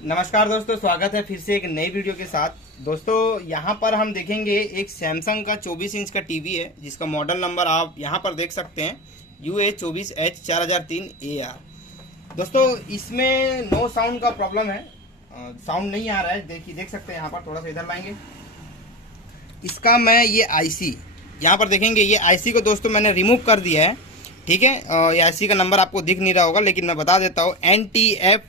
नमस्कार दोस्तों, स्वागत है फिर से एक नई वीडियो के साथ। दोस्तों यहाँ पर हम देखेंगे एक सैमसंग का 24 इंच का टीवी है जिसका मॉडल नंबर आप यहाँ पर देख सकते हैं UA24H4003AR। दोस्तों इसमें नो साउंड का प्रॉब्लम है, साउंड नहीं आ रहा है। देख सकते हैं यहाँ पर, थोड़ा सा इधर लाएंगे। इसका मैं ये आईसी यहाँ पर देखेंगे, ये आईसी को दोस्तों मैंने रिमूव कर दिया है। ठीक है, ये आईसी का नंबर आपको दिख नहीं रहा होगा लेकिन मैं बता देता हूँ, NTF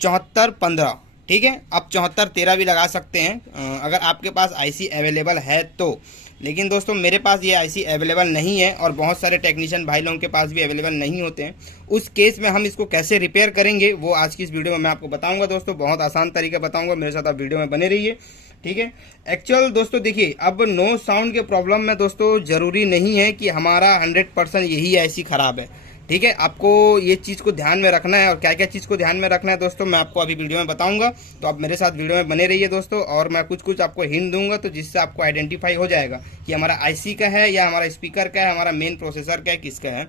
7415। ठीक है, आप 7413 भी लगा सकते हैं अगर आपके पास आईसी अवेलेबल है तो। लेकिन दोस्तों मेरे पास ये आईसी अवेलेबल नहीं है और बहुत सारे टेक्नीशियन भाई लोगों के पास भी अवेलेबल नहीं होते हैं। उस केस में हम इसको कैसे रिपेयर करेंगे वो आज की इस वीडियो में मैं आपको बताऊंगा। दोस्तों बहुत आसान तरीका बताऊंगा, मेरे साथ आप वीडियो में बने रहिए। ठीक है, एक्चुअल दोस्तों देखिए, अब नो साउंड के प्रॉब्लम में दोस्तों ज़रूरी नहीं है कि हमारा 100% यही आईसी ख़राब है। ठीक है, आपको ये चीज़ को ध्यान में रखना है और क्या क्या चीज़ को ध्यान में रखना है दोस्तों मैं आपको अभी वीडियो में बताऊंगा। तो आप मेरे साथ वीडियो में बने रहिए दोस्तों, और मैं कुछ आपको हिंट दूंगा तो जिससे आपको आइडेंटिफाई हो जाएगा कि हमारा आईसी का है या हमारा स्पीकर का है, हमारा मेन प्रोसेसर का है, किसका है।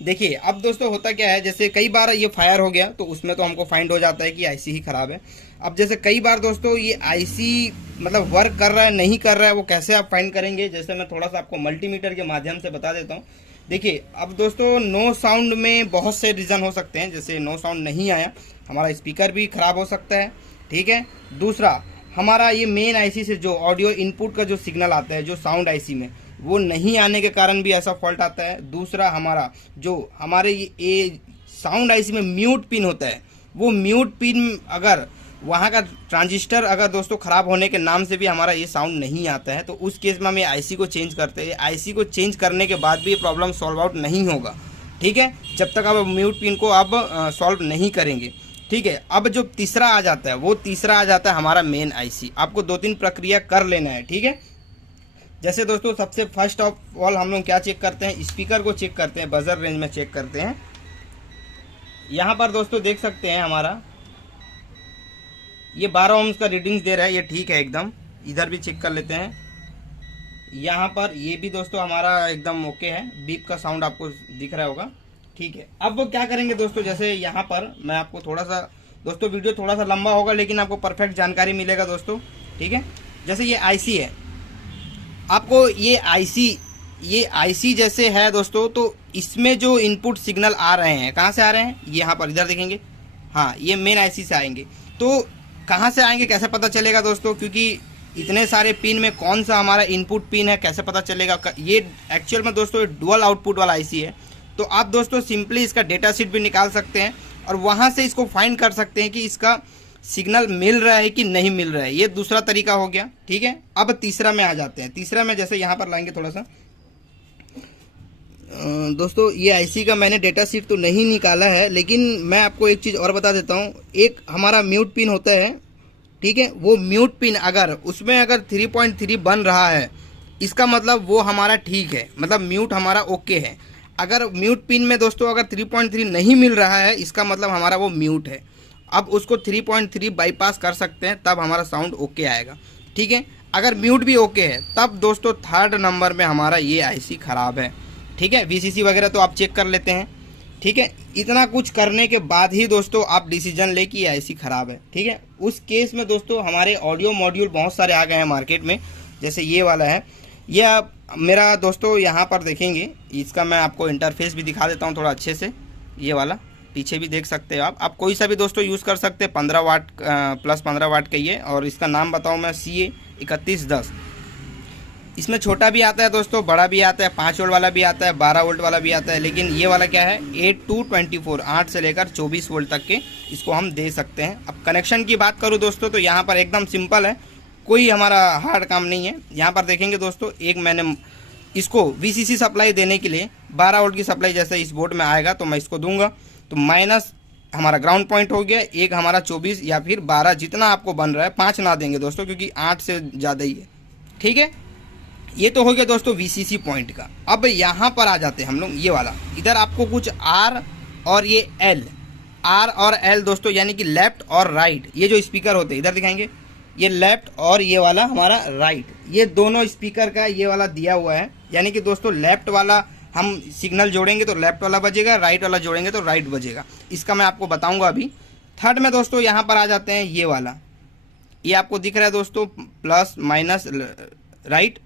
देखिए अब दोस्तों होता क्या है, जैसे कई बार ये फायर हो गया तो उसमें तो हमको फाइंड हो जाता है कि आईसी ही खराब है। अब जैसे कई बार दोस्तों ये आईसी मतलब वर्क कर रहा है नहीं कर रहा है, वो कैसे आप फाइंड करेंगे, जैसे मैं थोड़ा सा आपको मल्टीमीटर के माध्यम से बता देता हूँ। देखिए अब दोस्तों नो साउंड में बहुत से रीज़न हो सकते हैं। जैसे नो साउंड नहीं आया, हमारा स्पीकर भी ख़राब हो सकता है। ठीक है, दूसरा हमारा ये मेन आईसी से जो ऑडियो इनपुट का जो सिग्नल आता है, जो साउंड आईसी में, वो नहीं आने के कारण भी ऐसा फॉल्ट आता है। दूसरा हमारा जो हमारे ये साउंड आईसी में म्यूट पिन होता है, वो म्यूट पिन अगर वहाँ का ट्रांजिस्टर अगर दोस्तों ख़राब होने के नाम से भी हमारा ये साउंड नहीं आता है तो उस केस में हम ये आईसी को चेंज करते हैं। आईसी को चेंज करने के बाद भी ये प्रॉब्लम सॉल्व आउट नहीं होगा। ठीक है, जब तक आप म्यूट पिन को आप सॉल्व नहीं करेंगे। ठीक है, अब जो तीसरा आ जाता है, वो तीसरा आ जाता है हमारा मेन आईसी। आपको 2-3 प्रक्रिया कर लेना है। ठीक है, जैसे दोस्तों सबसे फर्स्ट ऑफ ऑल हम लोग क्या चेक करते हैं, स्पीकर को चेक करते हैं, बजर रेंज में चेक करते हैं। यहाँ पर दोस्तों देख सकते हैं हमारा ये 12 ओम्स का रीडिंग्स दे रहा है, ये ठीक है एकदम। इधर भी चेक कर लेते हैं, यहाँ पर ये भी दोस्तों हमारा एकदम ओके है, बीप का साउंड आपको दिख रहा होगा। ठीक है, अब वो क्या करेंगे दोस्तों, जैसे यहाँ पर मैं आपको थोड़ा सा दोस्तों, वीडियो थोड़ा सा लंबा होगा लेकिन आपको परफेक्ट जानकारी मिलेगा दोस्तों। ठीक है, जैसे ये आईसी है, आपको ये आईसी जैसे है दोस्तों, तो इसमें जो इनपुट सिग्नल आ रहे हैं कहाँ से आ रहे हैं, यहाँ पर इधर देखेंगे। हाँ, ये मेन आईसी से आएंगे। तो कहाँ से आएंगे कैसे पता चलेगा दोस्तों, क्योंकि इतने सारे पिन में कौन सा हमारा इनपुट पिन है कैसे पता चलेगा। ये एक्चुअल में दोस्तों डुअल आउटपुट वाला आईसी है। तो आप दोस्तों सिंपली इसका डेटा शीट भी निकाल सकते हैं और वहाँ से इसको फाइंड कर सकते हैं कि इसका सिग्नल मिल रहा है कि नहीं मिल रहा है। ये दूसरा तरीका हो गया। ठीक है, अब तीसरा में आ जाते हैं। तीसरा में जैसे यहाँ पर लाएंगे थोड़ा सा दोस्तों, ये आईसी का मैंने डेटा शीट तो नहीं निकाला है लेकिन मैं आपको एक चीज़ और बता देता हूँ। एक हमारा म्यूट पिन होता है, ठीक है, वो म्यूट पिन अगर उसमें अगर 3.3 बन रहा है, इसका मतलब वो हमारा ठीक है, मतलब म्यूट हमारा ओके है। अगर म्यूट पिन में दोस्तों अगर 3.3 नहीं मिल रहा है, इसका मतलब हमारा वो म्यूट है। अब उसको 3.3 बाईपास कर सकते हैं, तब हमारा साउंड ओके आएगा। ठीक है, अगर म्यूट भी ओके है तब दोस्तों थर्ड नंबर में हमारा ये आईसी ख़राब है। ठीक है, VCC वगैरह तो आप चेक कर लेते हैं। ठीक है, इतना कुछ करने के बाद ही दोस्तों आप डिसीजन ले कि आईसी ख़राब है। ठीक है, उस केस में दोस्तों हमारे ऑडियो मॉड्यूल बहुत सारे आ गए हैं मार्केट में। जैसे ये वाला है, यह मेरा दोस्तों यहाँ पर देखेंगे, इसका मैं आपको इंटरफेस भी दिखा देता हूँ थोड़ा अच्छे से। ये वाला पीछे भी देख सकते हो आप कोई सा भी दोस्तों यूज़ कर सकते हैं। 15 वाट प्लस 15 वाट का ये, और इसका नाम बताऊँ मैं, CA3110। इसमें छोटा भी आता है दोस्तों, बड़ा भी आता है, 5 वोल्ट वाला भी आता है, 12 वोल्ट वाला भी आता है। लेकिन ये वाला क्या है, 8 to 24, 8 से लेकर 24 वोल्ट तक के इसको हम दे सकते हैं। अब कनेक्शन की बात करूँ दोस्तों तो यहाँ पर एकदम सिंपल है, कोई हमारा हार्ड काम नहीं है। यहाँ पर देखेंगे दोस्तों, एक मैंने इसको VCC सप्लाई देने के लिए 12 वोल्ट की सप्लाई जैसे इस बोर्ड में आएगा तो मैं इसको दूंगा, तो माइनस हमारा ग्राउंड पॉइंट हो गया। एक हमारा 24 या फिर 12 जितना आपको बन रहा है, 5 ना देंगे दोस्तों क्योंकि 8 से ज़्यादा ही है। ठीक है, ये तो हो गया दोस्तों VCC पॉइंट का। अब यहाँ पर आ जाते हैं हम लोग, ये वाला इधर आपको कुछ R और ये L, R और L दोस्तों यानी कि लेफ्ट और राइट, ये जो स्पीकर होते हैं इधर दिखाएंगे, ये लेफ्ट और ये वाला हमारा राइट, ये दोनों स्पीकर का ये वाला दिया हुआ है। यानी कि दोस्तों लेफ्ट वाला हम सिग्नल जोड़ेंगे तो लेफ्ट वाला बजेगा, राइट वाला जोड़ेंगे तो राइट बजेगा। इसका मैं आपको बताऊंगा अभी। थर्ड में दोस्तों यहाँ पर आ जाते हैं ये वाला, ये आपको दिख रहा है दोस्तों, plus minus right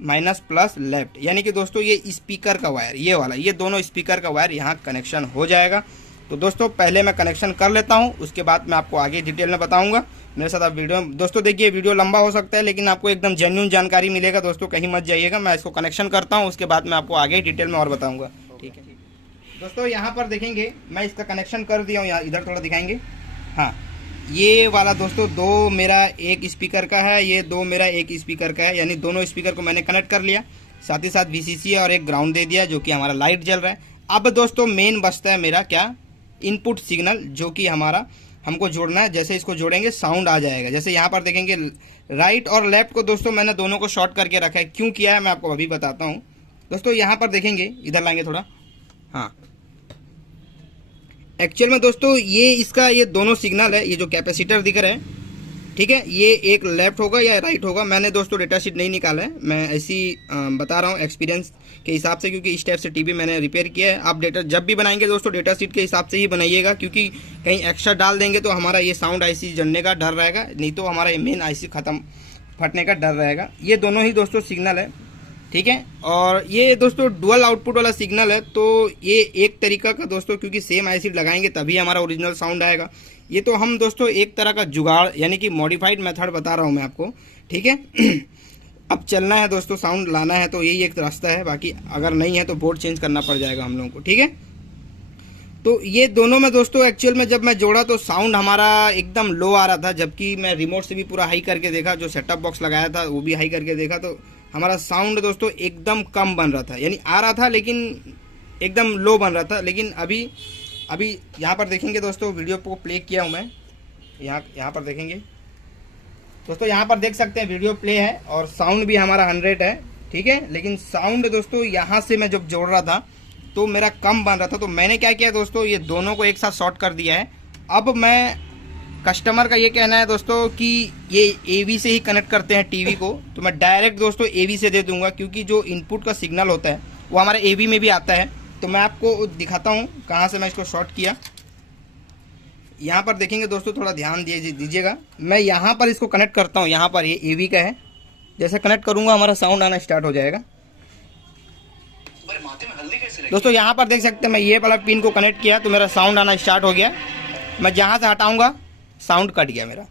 minus plus left, यानी कि दोस्तों ये स्पीकर का वायर, ये वाला, ये दोनों स्पीकर का वायर यहाँ कनेक्शन हो जाएगा। तो दोस्तों पहले मैं कनेक्शन कर लेता हूँ, उसके बाद मैं आपको आगे डिटेल में बताऊंगा। मेरे साथ आप वीडियो, दोस्तों देखिए वीडियो लंबा हो सकता है लेकिन आपको एकदम जेन्युइन जानकारी मिलेगा दोस्तों, कहीं मत जाइएगा। मैं इसको कनेक्शन करता हूँ, उसके बाद मैं आपको आगे डिटेल में और बताऊँगा। ठीक है दोस्तों, यहाँ पर देखेंगे मैं इसका कनेक्शन कर दिया हूँ, यहाँ इधर थोड़ा दिखाएंगे। हाँ, ये वाला दोस्तों दो मेरा एक स्पीकर का है, ये दो मेरा एक स्पीकर का है, यानी दोनों स्पीकर को मैंने कनेक्ट कर लिया, साथ ही साथ VCC और एक ग्राउंड दे दिया जो कि हमारा लाइट जल रहा है। अब दोस्तों मेन बचता है मेरा क्या, इनपुट सिग्नल, जो कि हमारा हमको जोड़ना है। जैसे इसको जोड़ेंगे साउंड आ जाएगा। जैसे यहाँ पर देखेंगे राइट और लेफ्ट को दोस्तों मैंने दोनों को शॉर्ट करके रखा है, क्यों किया है मैं आपको अभी बताता हूँ। दोस्तों यहाँ पर देखेंगे, इधर लाएंगे थोड़ा, हाँ एक्चुअल में दोस्तों ये इसका ये दोनों सिग्नल है, ये जो कैपेसिटर दिख रहा है, ठीक है, ये एक लेफ्ट होगा या राइट होगा। मैंने दोस्तों डेटा शीट नहीं निकाला है, मैं ऐसी बता रहा हूँ एक्सपीरियंस के हिसाब से, क्योंकि इस टाइप से टीवी मैंने रिपेयर किया है। आप डेटा जब भी बनाएंगे दोस्तों डेटा शीट के हिसाब से ही बनाइएगा, क्योंकि कहीं एक्स्ट्रा डाल देंगे तो हमारा ये साउंड IC जलने का डर रहेगा, नहीं तो हमारा ये मेन IC खत्म फटने का डर रहेगा। ये दोनों ही दोस्तों सिग्नल है, ठीक है। और ये दोस्तों डुअल आउटपुट वाला सिग्नल है, तो ये एक तरीका का दोस्तों, क्योंकि सेम IC लगाएंगे तभी हमारा ओरिजिनल साउंड आएगा। ये तो हम दोस्तों एक तरह का जुगाड़ यानी कि मॉडिफाइड मेथड बता रहा हूँ मैं आपको, ठीक है। अब चलना है दोस्तों, साउंड लाना है तो यही एक रास्ता है, बाकी अगर नहीं है तो बोर्ड चेंज करना पड़ जाएगा हम लोगों को, ठीक है। तो ये दोनों में दोस्तों एक्चुअल में जब मैं जोड़ा तो साउंड हमारा एकदम लो आ रहा था, जबकि मैं रिमोट से भी पूरा हाई करके देखा, जो सेटअप बॉक्स लगाया था वो भी हाई करके देखा, तो हमारा साउंड दोस्तों एकदम कम बन रहा था, यानी आ रहा था लेकिन एकदम लो बन रहा था। लेकिन अभी यहाँ पर देखेंगे दोस्तों, वीडियो को प्ले किया हूँ मैं, यहाँ पर देखेंगे दोस्तों, यहाँ पर देख सकते हैं वीडियो प्ले है और साउंड भी हमारा 100 है, ठीक है। लेकिन साउंड दोस्तों यहाँ से मैं जब जोड़ रहा था तो मेरा कम बन रहा था, तो मैंने क्या किया दोस्तों, ये दोनों को एक साथ शॉर्ट कर दिया है। अब मैं, कस्टमर का ये कहना है दोस्तों कि ये AV से ही कनेक्ट करते हैं टीवी को, तो मैं डायरेक्ट दोस्तों AV से दे दूंगा, क्योंकि जो इनपुट का सिग्नल होता है वो हमारे AV में भी आता है। तो मैं आपको दिखाता हूँ कहाँ से मैं इसको शॉर्ट किया। यहाँ पर देखेंगे दोस्तों, थोड़ा ध्यान दीजिएगा, मैं यहाँ पर इसको कनेक्ट करता हूँ, यहाँ पर ये AV का है, जैसे कनेक्ट करूँगा हमारा साउंड आना स्टार्ट हो जाएगा। दोस्तों यहाँ पर देख सकते हैं, मैं ये वाला पिन को कनेक्ट किया तो मेरा साउंड आना स्टार्ट हो गया। मैं जहाँ से हटाऊंगा साउंड कट गया मेरा,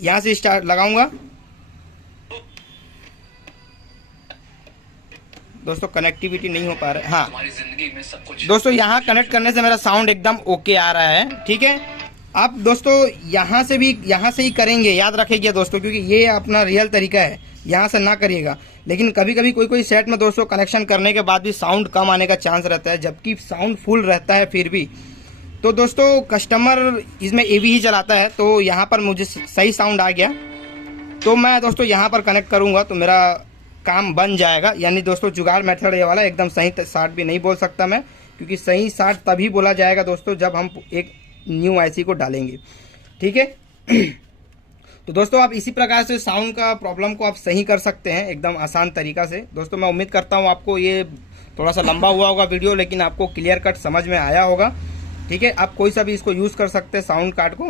यहाँ से स्टार्ट लगाऊंगा दोस्तों, कनेक्टिविटी नहीं हो पा रहा है। हाँ दोस्तों, यहाँ कनेक्ट करने से मेरा साउंड एकदम ओके आ रहा है, ठीक है। आप दोस्तों यहाँ से ही करेंगे, याद रखिएगा दोस्तों, क्योंकि ये अपना रियल तरीका है, यहाँ से ना करिएगा। लेकिन कभी कभी कोई सेट में दोस्तों कनेक्शन करने के बाद भी साउंड कम आने का चांस रहता है, जबकि साउंड फुल रहता है फिर भी। तो दोस्तों कस्टमर इसमें AV ही चलाता है, तो यहाँ पर मुझे सही साउंड आ गया, तो मैं दोस्तों यहाँ पर कनेक्ट करूँगा तो मेरा काम बन जाएगा। यानी दोस्तों जुगाड़ मेथड ये वाला, एकदम सही 60 भी नहीं बोल सकता मैं, क्योंकि सही 60 तभी बोला जाएगा दोस्तों जब हम एक न्यू IC को डालेंगे, ठीक है। तो दोस्तों आप इसी प्रकार से साउंड का प्रॉब्लम को आप सही कर सकते हैं एकदम आसान तरीका से। दोस्तों मैं उम्मीद करता हूँ आपको ये थोड़ा सा लंबा हुआ होगा वीडियो, लेकिन आपको क्लियर कट समझ में आया होगा, ठीक है। आप कोई सा भी इसको यूज़ कर सकते हैं साउंड कार्ड को,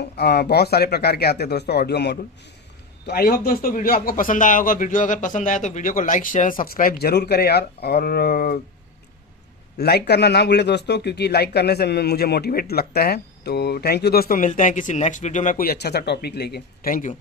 बहुत सारे प्रकार के आते हैं दोस्तों ऑडियो मॉड्यूल। तो आई होप दोस्तों वीडियो आपको पसंद आया होगा। वीडियो अगर पसंद आया तो वीडियो को लाइक शेयर सब्सक्राइब जरूर करें यार, और लाइक करना ना भूले दोस्तों, क्योंकि लाइक करने से मुझे मोटिवेट लगता है। तो थैंक यू दोस्तों, मिलते हैं किसी नेक्स्ट वीडियो में कोई अच्छा सा टॉपिक लेके। Thank you.